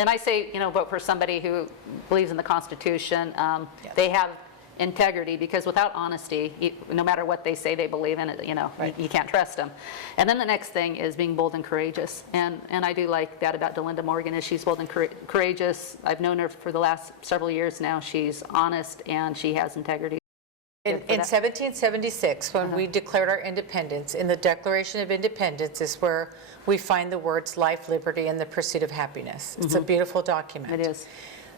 and I say, vote for somebody who believes in the Constitution. Yes. They have integrity, because without honesty, no matter what they say they believe in it, Right. you can't trust them. And then the next thing is being bold and courageous. And I do like that about Delinda Morgan, is she's bold and courageous. I've known her for the last several years now. She's honest and she has integrity. In 1776, when we declared our independence, in the Declaration of Independence is where we find the words life, liberty, and the pursuit of happiness. It's a beautiful document. It is.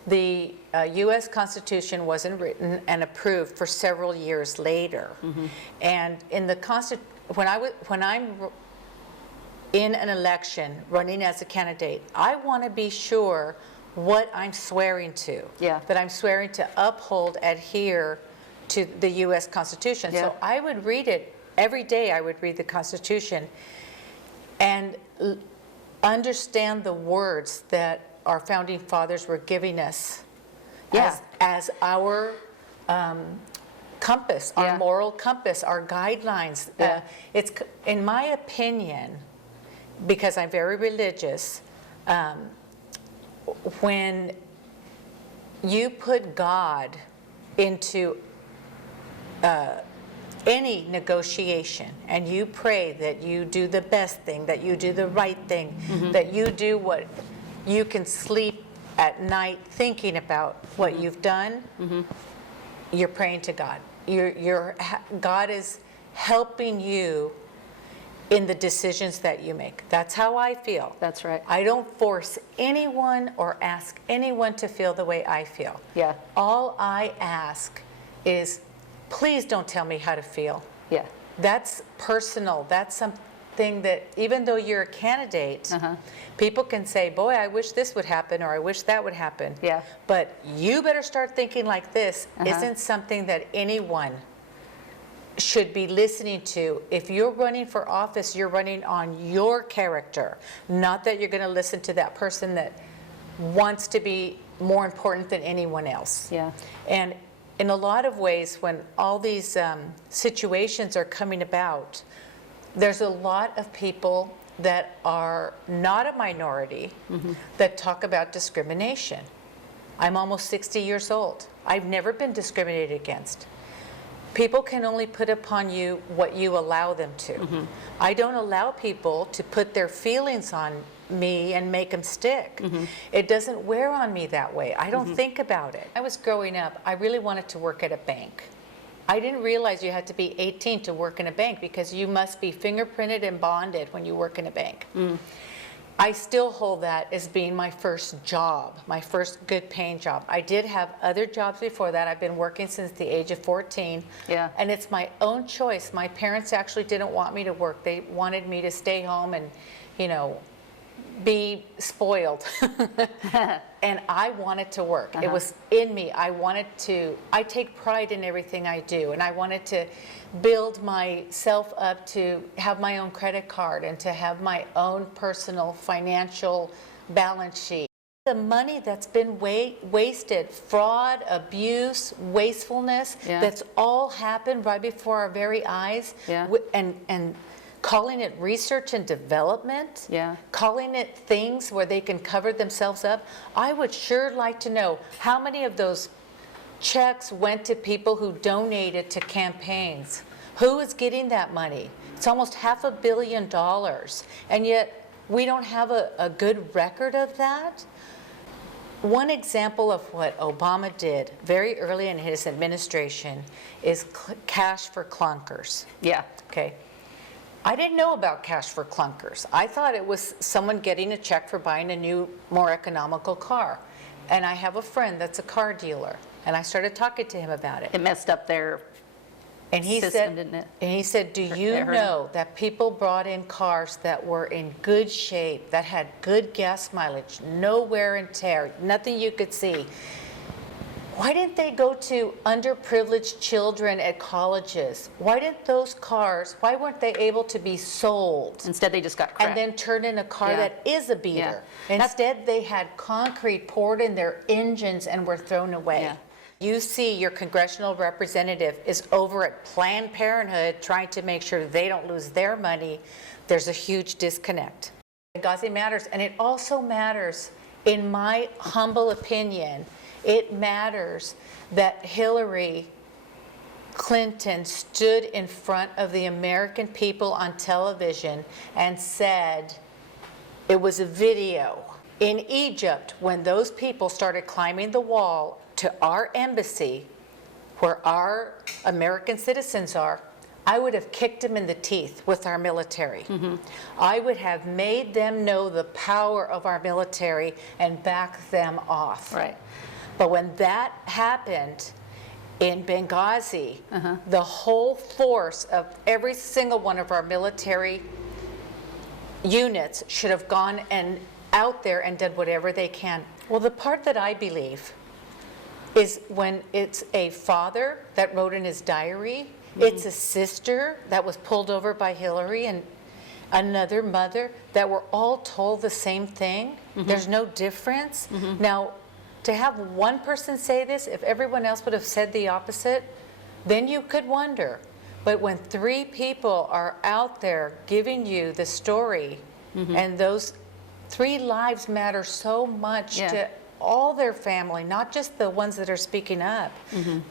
The U.S. Constitution wasn't written and approved for several years later. And in the when I'm in an election running as a candidate, I want to be sure what I'm swearing to. Yeah. That I'm swearing to uphold, adhere to the U.S. Constitution. Yeah. So I would read it every day. I would read the Constitution and understand the words that our founding fathers were giving us as our compass, our moral compass, our guidelines. It's, in my opinion, because I'm very religious, when you put God into any negotiation and you pray that you do the best thing, that you do the right thing, that you do what you can sleep at night thinking about what you've done, you're praying to God. God is helping you in the decisions that you make. That's how I feel. That's right. I don't force anyone or ask anyone to feel the way I feel. Yeah. All I ask is, please don't tell me how to feel. Yeah. That's personal. That's something that, even though you're a candidate, people can say, boy, I wish this would happen, or I wish that would happen. Yeah. But you better start thinking like this isn't something that anyone should be listening to. If you're running for office, you're running on your character, not that you're going to listen to that person that wants to be more important than anyone else. Yeah. And in a lot of ways, when all these situations are coming about, there's a lot of people that are not a minority that talk about discrimination. I'm almost 60 years old. I've never been discriminated against. People can only put upon you what you allow them to. I don't allow people to put their feelings on me and make them stick. It doesn't wear on me that way. I don't think about it. I was growing up, I really wanted to work at a bank. I didn't realize you had to be 18 to work in a bank, because you must be fingerprinted and bonded when you work in a bank. I still hold that as being my first job, my first good paying job. I did have other jobs before that. I've been working since the age of 14. Yeah. And it's my own choice. My parents actually didn't want me to work. They wanted me to stay home and, be spoiled. And I wanted to work. It was in me. I take pride in everything I do, and I wanted to build myself up to have my own credit card and to have my own personal financial balance sheet. The money that's been wasted, fraud, abuse, wastefulness, that's all happened right before our very eyes, and calling it research and development, calling it things where they can cover themselves up. I would sure like to know how many of those checks went to people who donated to campaigns. Who is getting that money? It's almost $500 million, and yet we don't have a good record of that. One example of what Obama did very early in his administration is cash for clunkers. Yeah. Okay. I didn't know about cash for clunkers. I thought it was someone getting a check for buying a new, more economical car. And I have a friend that's a car dealer, and I started talking to him about it. It messed up their system, didn't it? And he said, do you know that people brought in cars that were in good shape, that had good gas mileage, no wear and tear, nothing you could see? Why didn't they go to underprivileged children at colleges? Why didn't those cars, why weren't they able to be sold? Instead, they just got crap. And then turn in a car that is a beater. Instead, they had concrete poured in their engines and were thrown away. You see your congressional representative is over at Planned Parenthood trying to make sure they don't lose their money. There's a huge disconnect. Benghazi matters, and it also matters in my humble opinion, it matters that Hillary Clinton stood in front of the American people on television and said, it was a video in Egypt when those people started climbing the wall to our embassy where our American citizens are. I would have kicked them in the teeth with our military. I would have made them know the power of our military and back them off. Right. But when that happened in Benghazi, the whole force of every single one of our military units should have gone and out there and done whatever they can. Well, the part that I believe is when it's a father that wrote in his diary, it's a sister that was pulled over by Hillary, and another mother, that were all told the same thing. There's no difference. Now, to have one person say this, if everyone else would have said the opposite, then you could wonder. But when 3 people are out there giving you the story, and those 3 lives matter so much to all their family, not just the ones that are speaking up,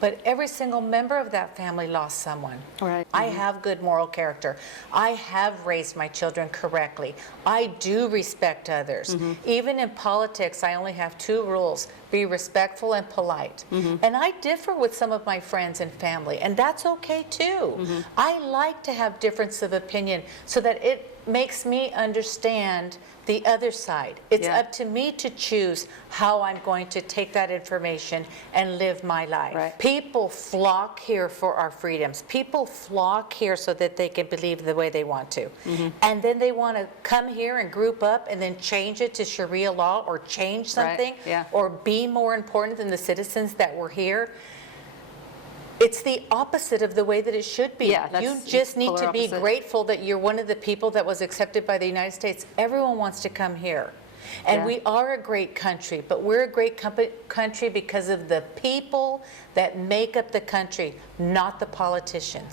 but every single member of that family lost someone. Right. I have good moral character. I have raised my children correctly. I do respect others. Even in politics, I only have 2 rules: be respectful and polite. And I differ with some of my friends and family, and that's okay too. I like to have difference of opinion so that it makes me understand the other side. It's up to me to choose how I'm going to take that information and live my life. Right. People flock here for our freedoms. People flock here so that they can believe the way they want to. And then they want to come here and group up and then change it to Sharia law or change something or be more important than the citizens that were here. It's the opposite of the way that it should be. You just need to be grateful that you're one of the people that was accepted by the United States. Everyone wants to come here. And we are a great country, but we're a great country because of the people that make up the country, not the politicians.